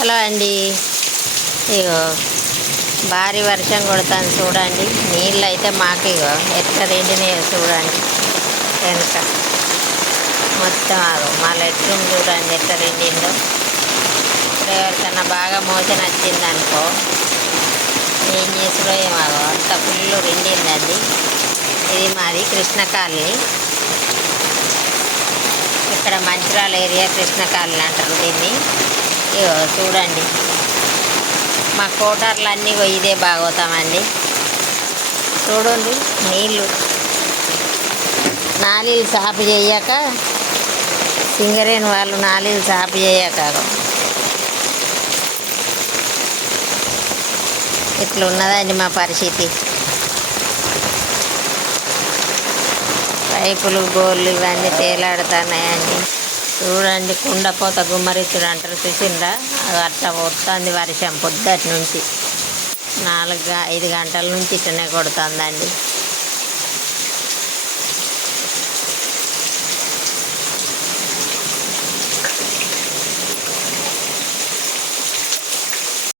Hello అండి. ఇగో భారీ వర్షం కొడుతుంది చూడండి. నీళ్ళు అయితే మాకు ఇగో ఎట్లా రెండినాయో చూడండి. వెనుక మొత్తం మళ్ళీ ఎట్లుంది చూడండి, ఎట్లా రెండిందో. ఇప్పుడు ఎవరికన్నా బాగా మోషన్ వచ్చింది అనుకో, ఏం చేసుడో ఏమో అంత ఫుల్ రెండిందండి. ఇది మాది కృష్ణ కాలనీ. ఇక్కడ మంచిర్యాల ఏరియా కృష్ణ కాలనీ అంటారు దీన్ని. ఇగో చూడండి, మా కోటర్లు అన్నీ ఇదే బాగోతామండి. చూడండి, నాలీలు సాపు చేయక, సింగరేణి వాళ్ళు నాలీలు సాపు చేయక ఇట్లా ఉన్నదండి మా పరిస్థితి. పైపులు గోళ్ళు ఇవన్నీ తేలాడుతున్నాయండి. చూడండి, కుండపోత గుమ్మరిచ్చుడు అంటారు చూసిందా, అట్లా కొడుతుంది వర్షం పొద్దుటి నుంచి. 4-5 గంటల నుంచి ఇట్లనే కొడుతుందండి.